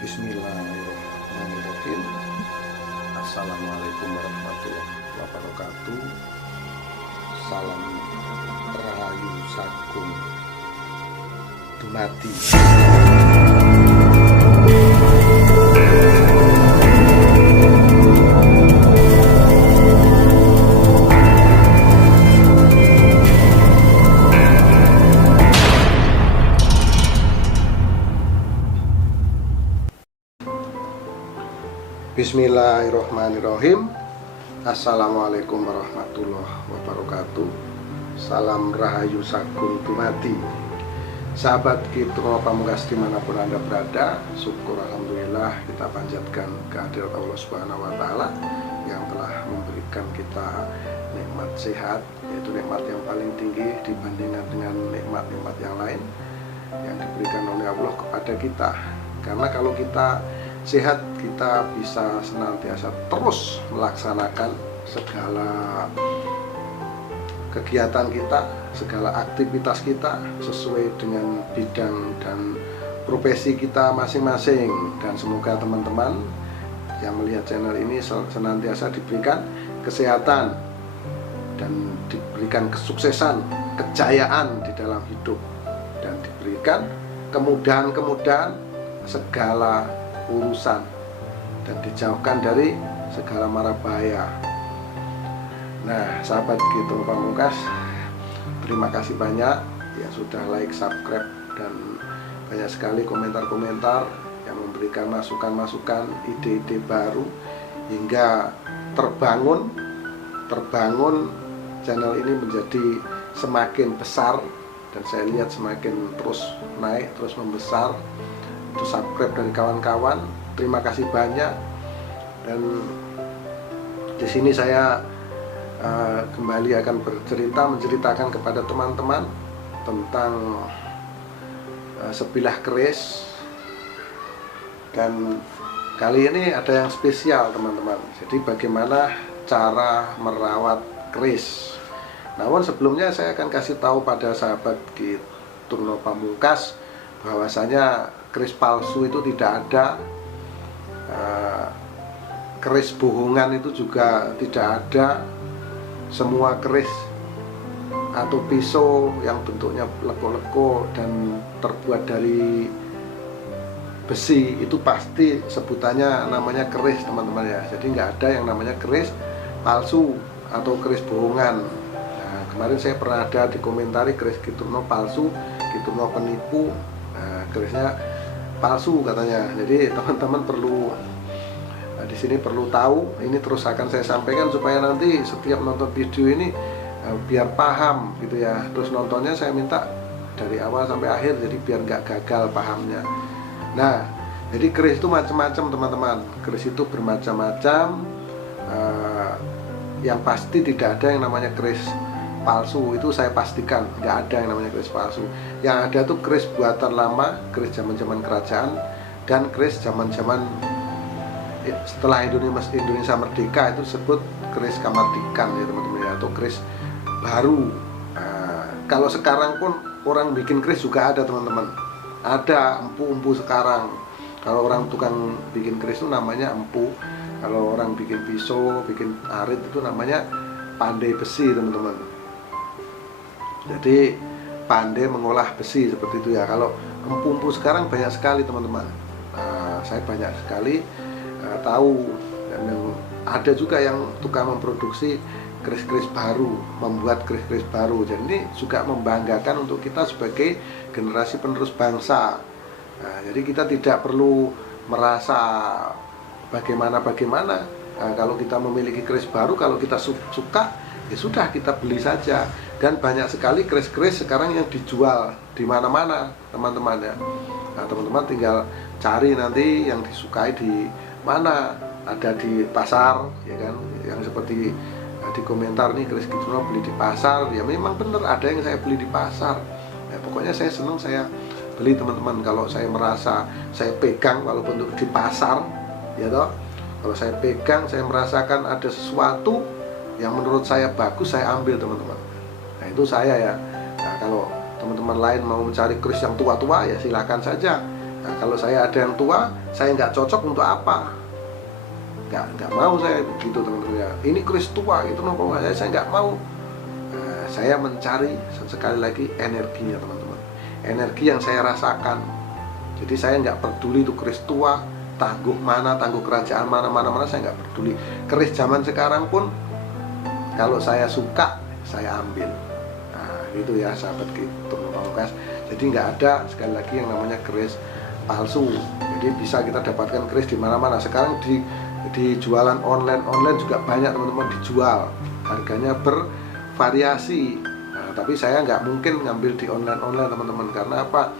Bismillahirrahmanirrahim. Assalamualaikum warahmatullahi wabarakatuh. Salam Rahayu Sagung Dumadi. Bismillahirrahmanirrahim. Assalamualaikum warahmatullahi wabarakatuh. Salam Rahayu Sagung Dumadi. Sahabat Kitro Pamungkas dimanapun Anda berada, syukur alhamdulillah kita panjatkan kehadirat Allah Subhanahu wa Ta'ala yang telah memberikan kita nikmat sehat, yaitu nikmat yang paling tinggi dibandingkan dengan nikmat-nikmat yang lain yang diberikan oleh Allah kepada kita. Karena kalau kita sehat, kita bisa senantiasa terus melaksanakan segala kegiatan kita, segala aktivitas kita sesuai dengan bidang dan profesi kita masing-masing. Dan semoga teman-teman yang melihat channel ini senantiasa diberikan kesehatan dan diberikan kesuksesan, kejayaan di dalam hidup, dan diberikan kemudahan-kemudahan segala urusan dan dijauhkan dari segala mara bahaya. Nah, sahabat Kitro Pamungkas, terima kasih banyak yang sudah like, subscribe, dan banyak sekali komentar-komentar yang memberikan masukan-masukan, ide-ide baru hingga terbangun channel ini menjadi semakin besar, dan saya lihat semakin terus naik, terus membesar. Untuk subscribe dari kawan-kawan, terima kasih banyak. Dan di sini saya kembali akan menceritakan kepada teman-teman tentang sebilah keris. Dan kali ini ada yang spesial, teman-teman. Jadi bagaimana cara merawat keris. Namun sebelumnya saya akan kasih tahu pada sahabat Kitro Pamungkas bahwasanya keris palsu itu tidak ada, keris bohongan itu juga tidak ada. Semua keris atau pisau yang bentuknya leko-leko dan terbuat dari besi itu pasti sebutannya namanya keris, teman-teman ya. Jadi nggak ada yang namanya keris palsu atau keris bohongan. Nah, kemarin saya pernah ada dikomentari keris Kitro palsu, Kitro penipu. Nah, kerisnya palsu katanya. Jadi teman-teman perlu di sini perlu tahu. Ini terus akan saya sampaikan supaya nanti setiap nonton video ini biar paham gitu ya. Terus nontonnya saya minta dari awal sampai akhir, jadi biar nggak gagal pahamnya. Nah, jadi keris itu macam-macam, teman-teman. Keris itu bermacam-macam. Yang pasti tidak ada yang namanya keris palsu, itu saya pastikan nggak ada yang namanya keris palsu. Yang ada tuh keris buatan lama, keris zaman-zaman kerajaan, dan keris zaman-zaman setelah Indonesia merdeka, itu disebut keris kamardikan ya teman-teman ya, atau keris baru. Kalau sekarang pun orang bikin keris juga ada, teman-teman. Ada empu-empu sekarang. Kalau orang tukang bikin keris itu namanya empu. Kalau orang bikin pisau, bikin arit itu namanya pandai besi, teman-teman. Jadi pandai mengolah besi seperti itu ya. Kalau empu-empu sekarang banyak sekali, teman-teman. Saya banyak sekali tahu, dan ada juga yang tukang memproduksi keris-keris baru, membuat keris-keris baru. Jadi ini juga membanggakan untuk kita sebagai generasi penerus bangsa. Jadi kita tidak perlu merasa bagaimana. Kalau kita memiliki keris baru, kalau kita suka, ya sudah, kita beli saja. Dan banyak sekali keris-keris sekarang yang dijual di mana-mana, teman-teman ya. Nah, teman-teman tinggal cari nanti yang disukai di mana. Ada di pasar ya kan, yang seperti di komentar nih, keris Kitro beli di pasar. Ya memang benar ada yang saya beli di pasar. Ya, pokoknya saya senang saya beli, teman-teman. Kalau saya merasa saya pegang, walaupun di pasar ya toh, kalau saya pegang, saya merasakan ada sesuatu yang menurut saya bagus, saya ambil, teman-teman. Nah, itu saya ya. Nah, kalau teman-teman lain mau mencari keris yang tua-tua, ya silakan saja. Nah, kalau saya ada yang tua, saya nggak cocok untuk apa? Nggak mau saya begitu teman-teman ya. Ini keris tua itu nopo saya nggak mau. Nah, saya mencari sekali lagi energinya teman-teman, energi yang saya rasakan. Jadi saya nggak peduli itu keris tua, tangguh mana, tangguh kerajaan mana, saya nggak peduli. Keris zaman sekarang pun kalau saya suka, saya ambil. Nah, itu ya sahabat Turno Pamungkas. Jadi nggak ada sekali lagi yang namanya keris palsu. Jadi bisa kita dapatkan keris di mana-mana. Sekarang di jualan online juga banyak teman-teman dijual. Harganya bervariasi. Nah, tapi saya nggak mungkin ngambil di online teman-teman. Karena apa?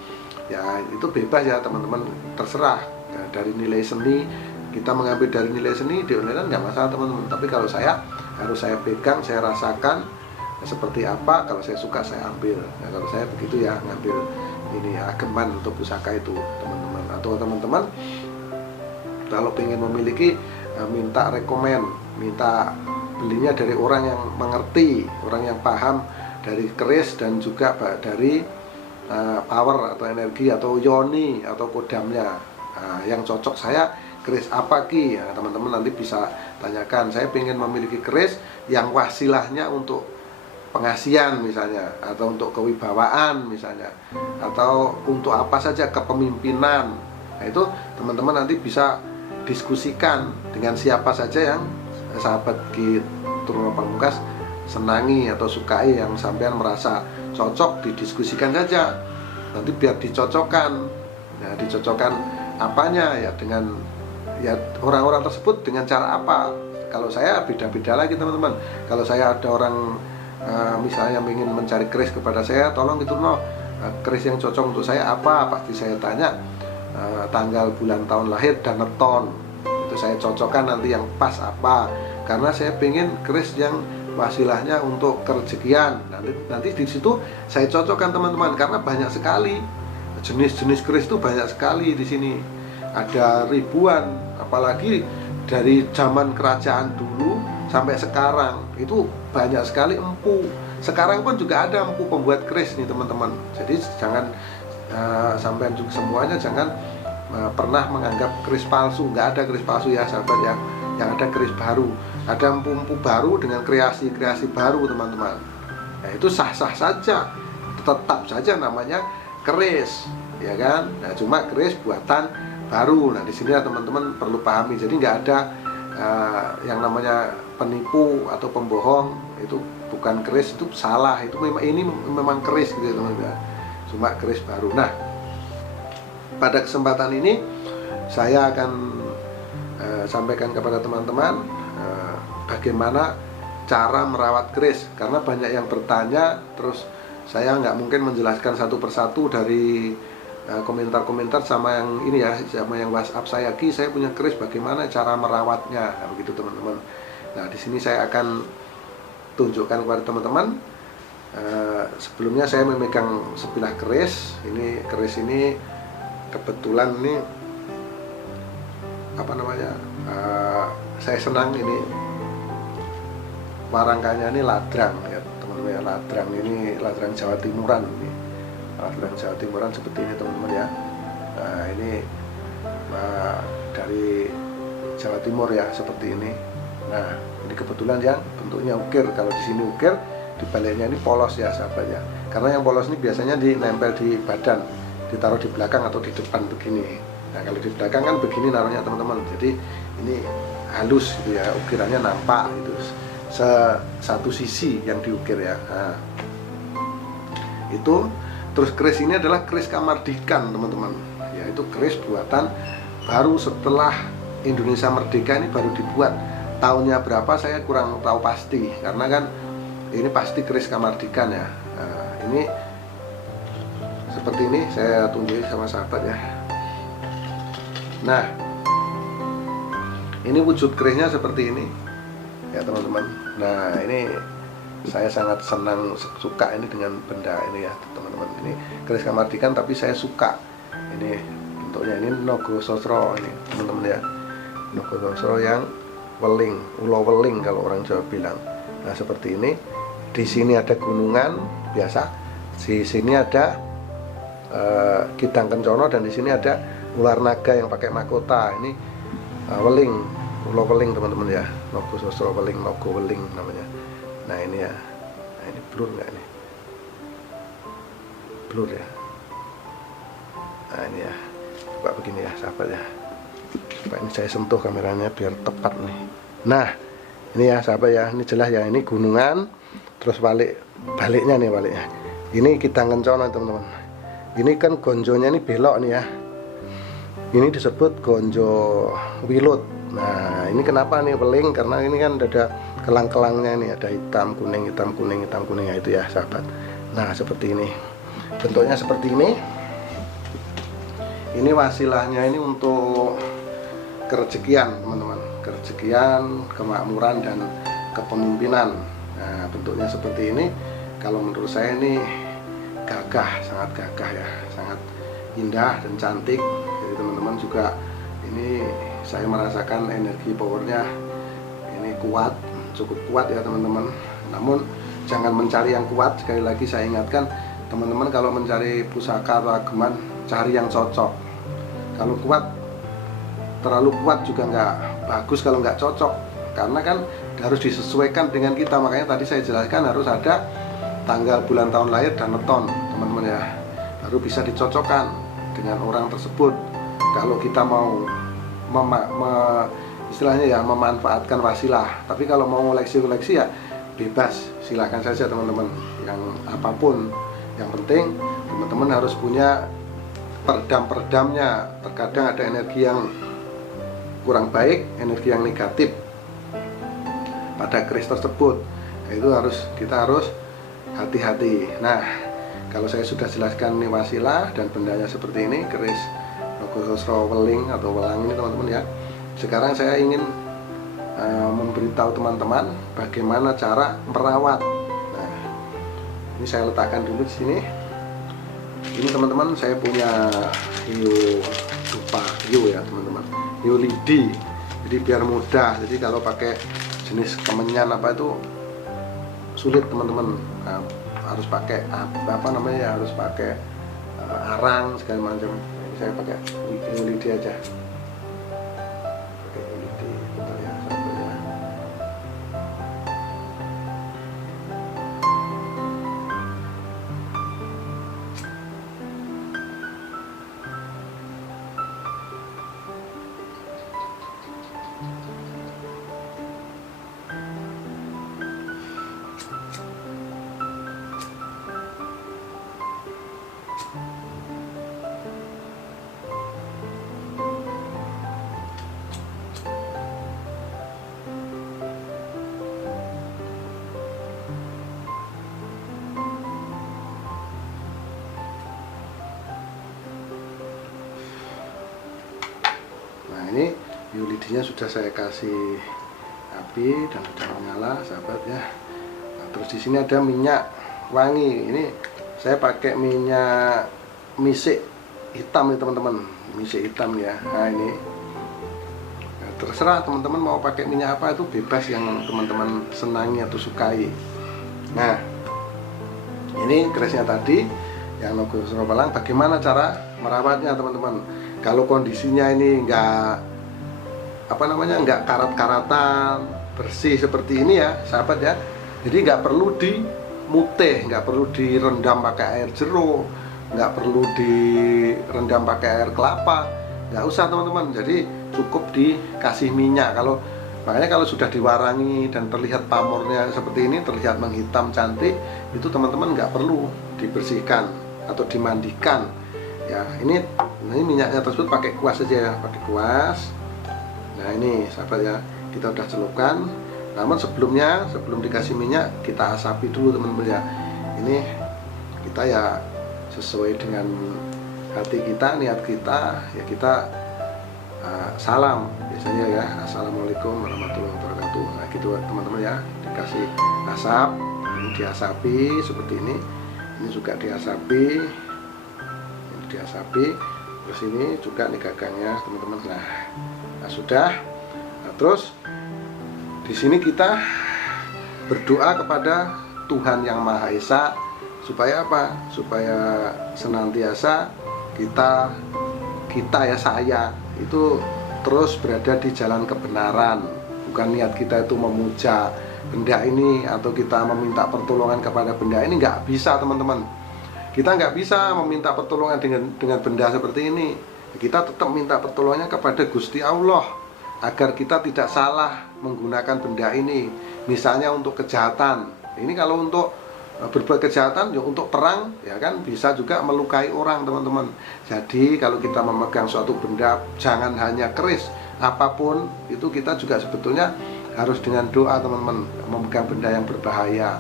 Ya itu bebas ya teman-teman, terserah. Nah, dari nilai seni, kita mengambil dari nilai seni di online nggak masalah teman-teman. Tapi kalau saya harus saya pegang, saya rasakan seperti apa. Kalau saya suka saya ambil. Nah, kalau saya begitu ya, ngambil ini ageman untuk pusaka itu teman-teman. Atau teman-teman kalau ingin memiliki, minta rekomen, minta belinya dari orang yang mengerti, orang yang paham dari keris dan juga dari power atau energi atau yoni atau kodamnya. Nah, yang cocok saya keris apa ki? Nah, teman-teman nanti bisa tanyakan. Saya ingin memiliki keris yang wasilahnya untuk pengasihan misalnya, atau untuk kewibawaan misalnya, atau untuk apa saja, kepemimpinan. Nah, itu teman-teman nanti bisa diskusikan dengan siapa saja yang sahabat Turno Pamungkas senangi atau sukai, yang sampean merasa cocok, didiskusikan saja. Nanti biar dicocokkan. Nah, dicocokkan apanya ya, dengan ya orang-orang tersebut dengan cara apa. Kalau saya beda-beda lagi teman-teman. Kalau saya ada orang misalnya ingin mencari keris kepada saya, tolong Turno, keris yang cocok untuk saya apa? Pasti saya tanya tanggal, bulan, tahun lahir, dan neton. Itu saya cocokkan nanti yang pas apa. Karena saya pengen keris yang wasilahnya untuk kerezekian. Nanti di situ saya cocokkan teman-teman, karena banyak sekali jenis-jenis keris itu, banyak sekali di sini. Ada ribuan, apalagi dari zaman kerajaan dulu sampai sekarang itu banyak sekali empu. Sekarang pun juga ada empu pembuat keris nih teman-teman. Jadi jangan sampai juga semuanya jangan pernah menganggap keris palsu. Nggak ada keris palsu ya sahabat ya. Yang ada keris baru, ada empu-empu baru dengan kreasi-kreasi baru teman-teman. Nah, itu sah-sah saja, tetap saja namanya keris, ya kan? Nah, cuma keris buatan baru. Nah, di sini ya teman-teman perlu pahami. Jadi nggak ada yang namanya penipu atau pembohong. Itu bukan keris, itu salah. Itu memang keris gitu teman-teman. Cuma keris baru. Nah, pada kesempatan ini saya akan sampaikan kepada teman-teman bagaimana cara merawat keris, karena banyak yang bertanya. Terus saya nggak mungkin menjelaskan satu persatu dari komentar-komentar sama yang ini ya, sama yang WhatsApp saya, Ki, saya punya keris, bagaimana cara merawatnya? Nah, begitu teman-teman. Nah, di sini saya akan tunjukkan kepada teman-teman. Sebelumnya saya memegang sebilah keris. Ini keris ini kebetulan ini apa namanya? Saya senang ini warangkanya ini ladrang ya teman-teman ya. Ladrang ini ladrang Jawa Timuran ini. Ladrang Jawa Timuran seperti ini teman-teman ya. Nah, ini dari Jawa Timur ya seperti ini. Nah, ini kebetulan yang bentuknya ukir. Kalau di sini ukir, di baliknya ini polos ya sahabat ya. Karena yang polos ini biasanya dinempel di badan, ditaruh di belakang atau di depan begini. Nah, kalau di belakang kan begini naruhnya teman-teman. Jadi ini halus gitu ya, ukirannya nampak gitu. Satu sisi yang diukir ya. Nah, itu. Terus keris ini adalah keris Kamardikan teman-teman. Yaitu keris buatan baru setelah Indonesia merdeka, ini baru dibuat. Tahunnya berapa saya kurang tahu pasti, karena kan ini pasti keris Kamardikan ya. Nah, ini seperti ini, saya tunjukin sama sahabat ya. Nah, ini wujud kerisnya seperti ini ya teman-teman. Nah, ini saya sangat senang, suka ini dengan benda ini ya teman-teman. Ini keris Kamardikan tapi saya suka. Ini bentuknya, ini Nogososro ini teman-teman ya. Nogososro yang weling, ulo weling kalau orang Jawa bilang. Nah, seperti ini. Di sini ada gunungan biasa. Di sini ada Kidang Kencono, dan di sini ada ular naga yang pakai mahkota. Ini weling, ulo weling teman-teman ya, Nogo Sosro weling, Nogo weling namanya. Nah ini ya, nah ini blur nggak ini? Blur ya. Nah ini ya, coba begini ya sahabat ya, coba ini saya sentuh kameranya biar tepat nih. Nah ini ya sahabat ya, ini jelas ya, ini gunungan, terus baliknya nih, baliknya ini Kidang Kencono teman-teman. Ini kan gonjonya ini belok nih ya, ini disebut gonjo wilut. Nah ini kenapa nih weling, karena ini kan ada kelang-kelangnya nih, ada hitam kuning, hitam kuning, hitam kuning, ya itu ya sahabat. Nah seperti ini, bentuknya seperti ini. Ini wasilahnya ini untuk kerejekian teman-teman, kerejekian, kemakmuran, dan kepemimpinan. Nah bentuknya seperti ini, kalau menurut saya ini gagah, sangat gagah ya, sangat indah dan cantik. Jadi teman-teman juga ini saya merasakan energi powernya ini kuat, cukup kuat ya teman-teman. Namun jangan mencari yang kuat, sekali lagi saya ingatkan teman-teman, kalau mencari pusaka atau ageman, cari yang cocok. Kalau kuat, terlalu kuat juga nggak bagus kalau nggak cocok, karena kan harus disesuaikan dengan kita. Makanya tadi saya jelaskan harus ada tanggal, bulan, tahun lahir, dan weton teman-teman ya, baru bisa dicocokkan dengan orang tersebut. Kalau kita mau istilahnya ya memanfaatkan wasilah, tapi kalau mau koleksi-koleksi ya bebas, silahkan saja teman-teman, yang apapun. Yang penting teman-teman harus punya peredam-peredamnya. Terkadang ada energi yang kurang baik, energi yang negatif pada keris tersebut. Nah, itu kita harus hati-hati. Nah kalau saya sudah jelaskan ini wasilah dan bendanya seperti ini, keris Nogo Sosro weling atau welang ini teman-teman ya. Sekarang saya ingin memberitahu teman-teman bagaimana cara merawat. Nah ini saya letakkan dulu di sini. Ini teman-teman, saya punya hiu dupa hiu ya teman-teman, hiu lidi. Jadi biar mudah, jadi kalau pakai jenis kemenyan apa itu sulit teman-teman. Nah, harus pakai apa namanya, harus pakai arang segala macam. Ini saya pakai hiu lidi aja. Pakai hiu lidi, bentar ya sahabatnya. Ini hiu lidinya sudah saya kasih api dan sudah menyala sahabat ya. Nah, terus di sini ada minyak wangi. Ini saya pakai minyak misik hitam nih teman-teman, misik hitam ya. Nah ini terserah teman-teman mau pakai minyak apa, itu bebas yang teman-teman senangi atau sukai. Nah ini kerisnya tadi yang Nogo Sosro welang. Bagaimana cara merawatnya teman-teman? Kalau kondisinya ini nggak karat-karatan, bersih seperti ini ya sahabat ya, jadi nggak perlu dimutih, nggak perlu direndam pakai air jeruk, nggak perlu direndam pakai air kelapa, nggak usah teman-teman. Jadi cukup dikasih minyak. Makanya kalau sudah diwarangi dan terlihat pamornya seperti ini, terlihat menghitam cantik, itu teman-teman nggak perlu dibersihkan atau dimandikan ya. Ini minyaknya tersebut pakai kuas saja ya, pakai kuas. Nah ini sahabat ya, kita udah celupkan. Namun sebelum dikasih minyak, kita asapi dulu teman-teman ya. Ini kita ya sesuai dengan hati kita, niat kita ya, kita salam biasanya ya, assalamualaikum warahmatullahi wabarakatuh. Nah gitu teman-teman ya, dikasih asap, ini diasapi seperti ini juga diasapi, ini diasapi. Terus ini juga nih gagangnya teman-teman. Nah sudah. Nah, terus di sini kita berdoa kepada Tuhan Yang Maha Esa, Supaya apa? Supaya senantiasa kita ya, saya itu terus berada di jalan kebenaran. Bukan niat kita itu memuja benda ini atau kita meminta pertolongan kepada benda ini, nggak bisa teman-teman. Kita nggak bisa meminta pertolongan dengan benda seperti ini. Kita tetap minta pertolongannya kepada Gusti Allah agar kita tidak salah menggunakan benda ini. Misalnya untuk kejahatan. Ini kalau untuk berbuat kejahatan, ya untuk perang, ya kan, bisa juga melukai orang teman-teman. Jadi kalau kita memegang suatu benda, jangan hanya keris. Apapun itu kita juga sebetulnya harus dengan doa teman-teman. Memegang benda yang berbahaya,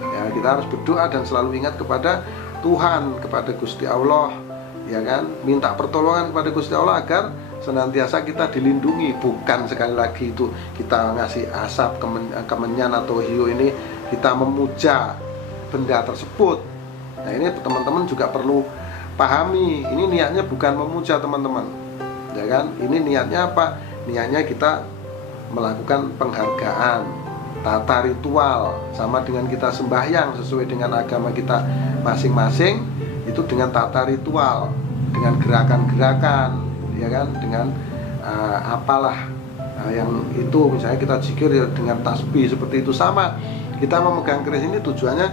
ya, kita harus berdoa dan selalu ingat kepada Tuhan, kepada Gusti Allah, ya kan, minta pertolongan kepada Gusti Allah agar senantiasa kita dilindungi. Bukan sekali lagi itu kita ngasih asap, kemenyan atau hiu ini kita memuja benda tersebut. Nah ini teman-teman juga perlu pahami, ini niatnya bukan memuja teman-teman, ya kan. Ini niatnya apa? Niatnya kita melakukan penghargaan, tata ritual, sama dengan kita sembahyang sesuai dengan agama kita masing-masing, itu dengan tata ritual, dengan gerakan-gerakan, ya kan, dengan apalah yang itu, misalnya kita zikir ya dengan tasbih seperti itu. Sama kita memegang keris ini tujuannya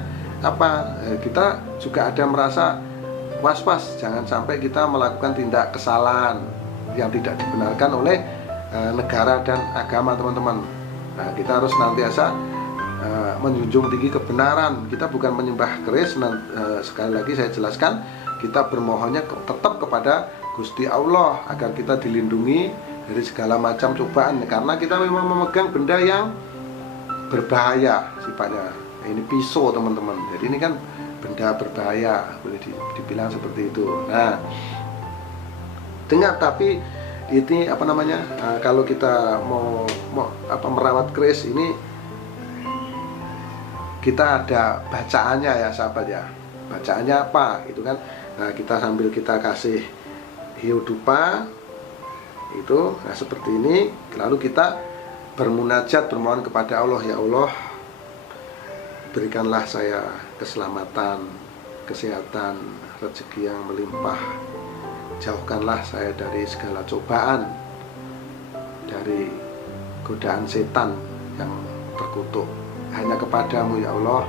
apa? Kita juga ada merasa was-was, jangan sampai kita melakukan tindak kesalahan yang tidak dibenarkan oleh negara dan agama teman-teman. Nah, kita harus senantiasa menjunjung tinggi kebenaran. Kita bukan menyembah keris. Sekali lagi saya jelaskan, kita bermohonnya tetap kepada Gusti Allah agar kita dilindungi dari segala macam cobaan, karena kita memang memegang benda yang berbahaya sifatnya. Ini pisau teman-teman, jadi ini kan benda berbahaya, boleh dibilang seperti itu. Nah, tapi ini apa namanya, kalau kita mau merawat keris ini, kita ada bacaannya ya sahabat ya. Bacaannya apa itu kan? Nah, kita sambil kita kasih hiu dupa itu, nah seperti ini, lalu kita bermunajat, bermohon kepada Allah, ya Allah, berikanlah saya keselamatan, kesehatan, rezeki yang melimpah, jauhkanlah saya dari segala cobaan, dari godaan setan yang terkutuk. Hanya kepadamu ya Allah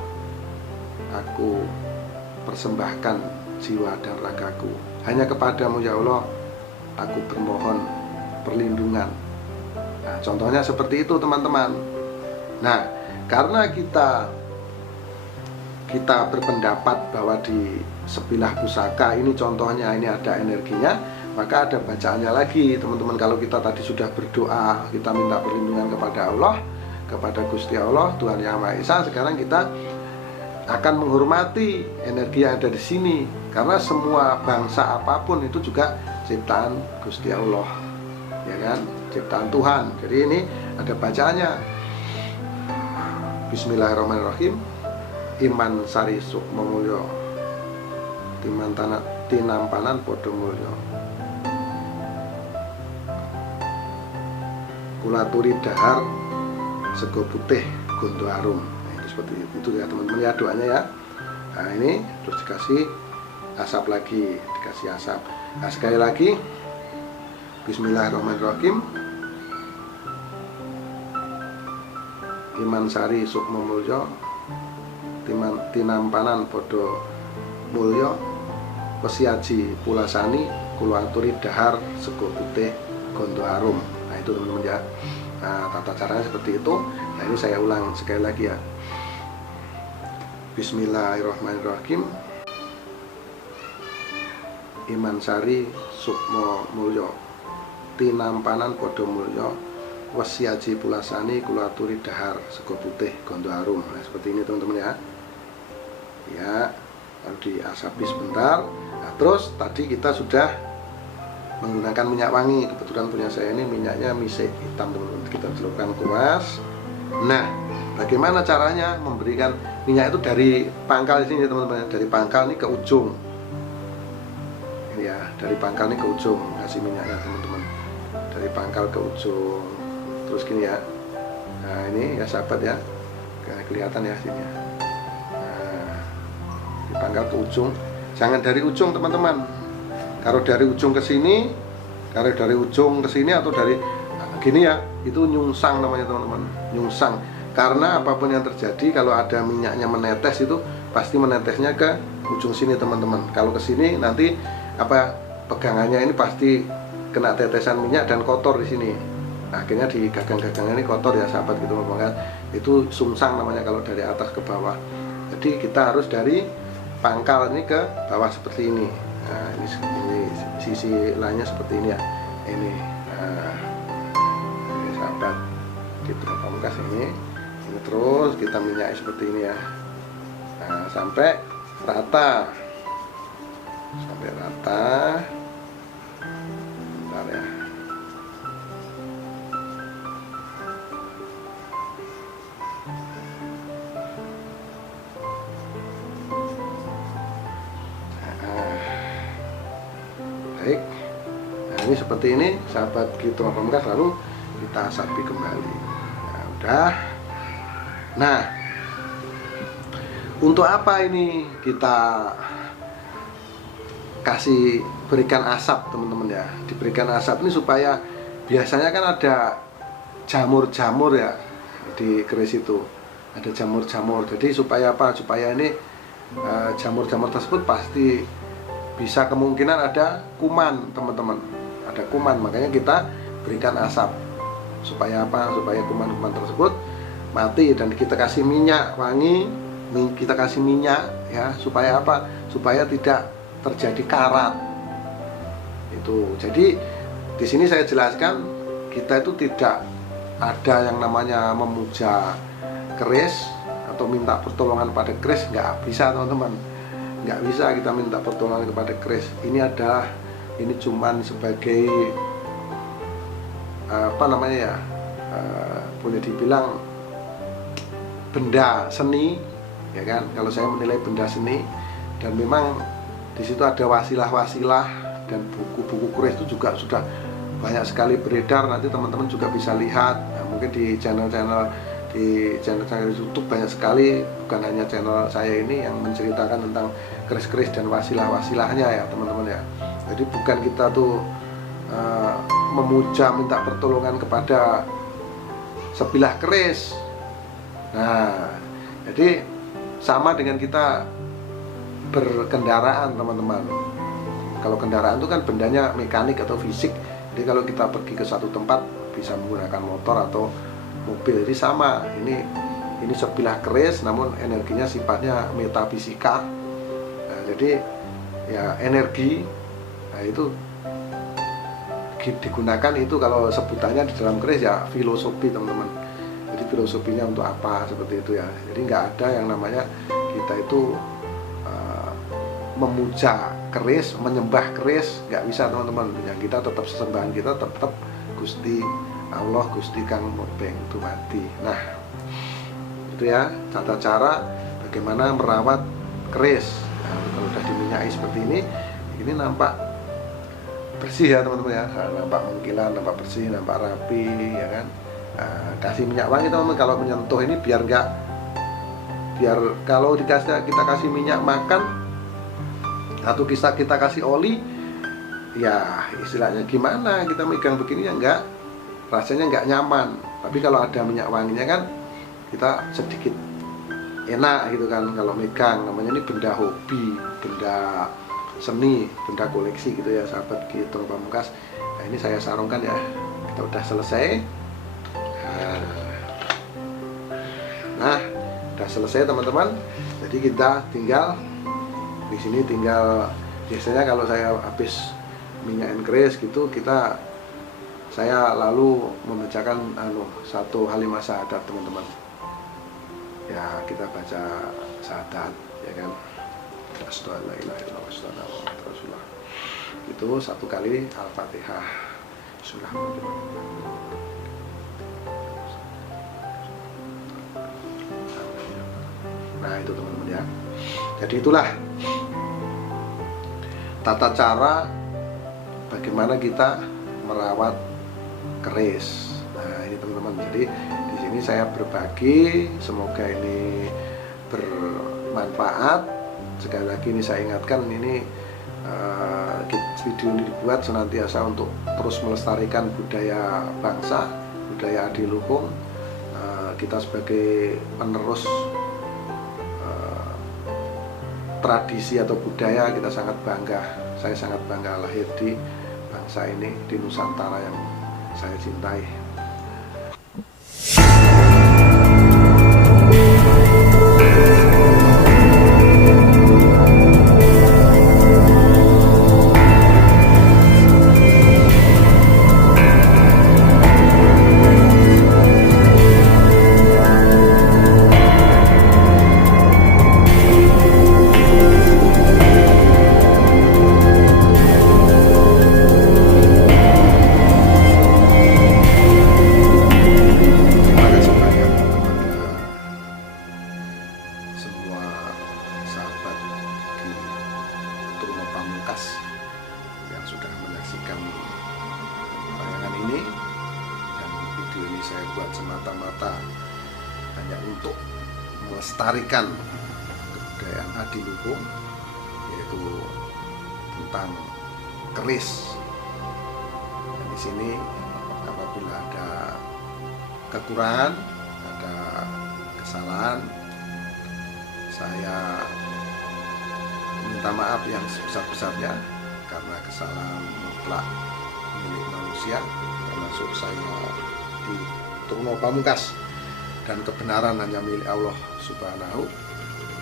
aku persembahkan jiwa dan ragaku. Hanya kepadamu ya Allah aku bermohon perlindungan. Nah, contohnya seperti itu teman-teman. Nah, karena kita berpendapat bahwa di sebilah pusaka ini contohnya ini ada energinya, maka ada bacaannya lagi teman-teman. Kalau kita tadi sudah berdoa, kita minta perlindungan kepada Allah, kepada Gusti Allah, Tuhan Yang Maha Esa, sekarang kita akan menghormati energi yang ada di sini, karena semua bangsa apapun itu juga ciptaan Gusti Allah, ya kan, ciptaan Tuhan. Jadi ini ada bacaannya. Bismillahirrahmanirrahim. Iman sari sukma mulya, tinampanan padha mulya, kula aturi dahar sego putih gondo arum. Nah, itu seperti itu ya teman-teman ya doanya ya. Nah ini terus dikasih asap lagi, dikasih asap. Nah sekali lagi, Bismillahirrahmanirrahim. Iman sari sukma mulya, tinampanan padha mulya, wesiaji pulasani kula aturi dahar sego putih gondo arum. Nah itu teman-teman ya. Nah, tata caranya seperti itu. Nah ini saya ulang sekali lagi ya. Bismillahirrahmanirrahim. Iman sari sukma mulya, tinampanan padha mulya, wesiaji pulasani kula aturi dahar sego putih gondo arum. Nah seperti ini teman-teman ya. Ya, lalu diasapi sebentar. Nah, terus tadi kita sudah menggunakan minyak wangi. Kebetulan punya saya ini minyaknya misek hitam teman-teman. Kita celupkan kuas. Nah, bagaimana caranya memberikan minyak itu dari pangkal di sini teman-teman? Dari pangkal ini ke ujung. Ini ya, dari pangkal ini ke ujung kasih minyaknya teman-teman. Dari pangkal ke ujung. Terus gini ya. Nah, ini ya sahabat ya. Kelihatan ya sini ya. dipangkal ke ujung. Jangan dari ujung teman-teman. Kalau dari ujung ke sini, kalau dari ujung ke sini atau dari gini ya, itu nyungsang namanya teman-teman, nyungsang. Karena apapun yang terjadi, kalau ada minyaknya menetes itu pasti menetesnya ke ujung sini teman-teman. Kalau ke sini nanti pegangannya ini pasti kena tetesan minyak dan kotor di sini. Nah, akhirnya di gagang-gagangnya ini kotor ya sahabat gitu teman-teman. Itu sungsang namanya kalau dari atas ke bawah. Jadi kita harus dari pangkal ini ke bawah seperti ini. Nah, ini sisi lainnya seperti ini ya. Ini sahabat gitu pamungkas ini terus kita minyaki seperti ini ya. Nah, sampai rata, bentar ya. Baik, nah ini seperti ini sahabat gitu pamungkas, lalu kita asapi kembali. Nah, udah. Nah, untuk apa ini kita berikan asap teman-teman ya? Diberikan asap ini supaya biasanya kan ada jamur-jamur ya di keris itu, ada jamur-jamur. Jadi supaya apa? Supaya ini jamur-jamur tersebut pasti bisa kemungkinan ada kuman teman-teman, ada kuman, makanya kita berikan asap. Supaya apa? Supaya kuman-kuman tersebut mati, dan kita kasih minyak wangi, kita kasih minyak ya, supaya apa? Supaya tidak terjadi karat. Itu. Jadi di sini saya jelaskan, kita itu tidak ada yang namanya memuja keris atau minta pertolongan pada keris, nggak bisa teman-teman. Nggak bisa kita minta pertolongan kepada keris. Ini cuman sebagai boleh dibilang benda seni ya kan, kalau saya menilai benda seni. Dan memang di situ ada wasilah-wasilah, dan buku-buku keris itu juga sudah banyak sekali beredar. Nanti teman-teman juga bisa lihat. Nah, mungkin di channel-channel YouTube banyak sekali, bukan hanya channel saya ini yang menceritakan tentang keris-keris dan wasilah-wasilahnya ya teman-teman ya. Jadi bukan kita tuh memuja minta pertolongan kepada sebilah keris. Nah, jadi sama dengan kita berkendaraan teman-teman. Kalau kendaraan itu kan bendanya mekanik atau fisik. Jadi kalau kita pergi ke satu tempat bisa menggunakan motor atau mobil. Jadi sama, ini sebilah keris namun energinya sifatnya metafisika. Nah, jadi ya energi, nah itu digunakan itu kalau sebutannya di dalam keris ya filosofi teman-teman. Jadi filosofinya untuk apa seperti itu ya. Jadi nggak ada yang namanya kita itu memuja keris, menyembah keris, nggak bisa teman-teman. Yang kita tetap sesembahan kita tetap Gusti Allah, Gusti Kang Murbeng itu mati. Nah, itu ya tata cara bagaimana merawat keris. Nah, kalau udah diminyaki seperti ini nampak bersih ya teman-teman ya, nampak mengkilat, nampak bersih, nampak rapi ya kan. Nah, kasih minyak wangi teman-teman kalau menyentuh ini biar kalau kita kasih minyak makan atau kita kasih oli ya istilahnya gimana, kita megang begini ya rasanya nggak nyaman. Tapi kalau ada minyak wanginya kan kita sedikit enak gitu kan kalau megang. Namanya ini benda hobi, benda seni, benda koleksi gitu ya sahabat gitu pamungkas. Nah, ini saya sarungkan ya, kita udah selesai. Nah, udah selesai teman-teman. Jadi kita tinggal di sini biasanya kalau saya habis minyakin keris gitu, saya lalu membacakan satu halimah syahadat teman-teman. Ya, kita baca syahadat ya kan. Itu satu kali Al-Fatihah. Nah itu teman-teman ya. Jadi itulah tata cara bagaimana kita merawat keris. Nah ini teman-teman. Jadi di sini saya berbagi, semoga ini bermanfaat. sekali lagi ini saya ingatkan, ini video ini dibuat senantiasa untuk terus melestarikan budaya bangsa, budaya adiluhung. Kita sebagai penerus tradisi atau budaya, kita sangat bangga. Saya sangat bangga lahir di bangsa ini, di Nusantara yang saya cintai. Yang sudah menyaksikan tayangan ini, dan video ini saya buat semata-mata hanya untuk melestarikan kebudayaan adiluhung, yaitu tentang keris. Dan di sini apabila ada kekurangan, ada kesalahan, saya minta maaf yang sebesar-besarnya, karena kesalahan mutlak milik manusia, termasuk saya di Turno Pamungkas, dan kebenaran hanya milik Allah Subhanahu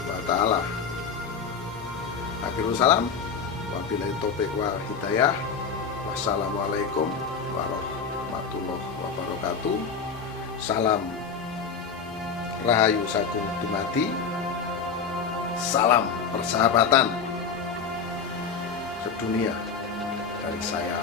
wa Ta'ala. Akhirul salam, wabillahi taufiq wal hidayah. Wassalamualaikum warahmatullahi wabarakatuh. Salam Rahayu Sagung Dumadi, salam persahabatan sedunia dari saya.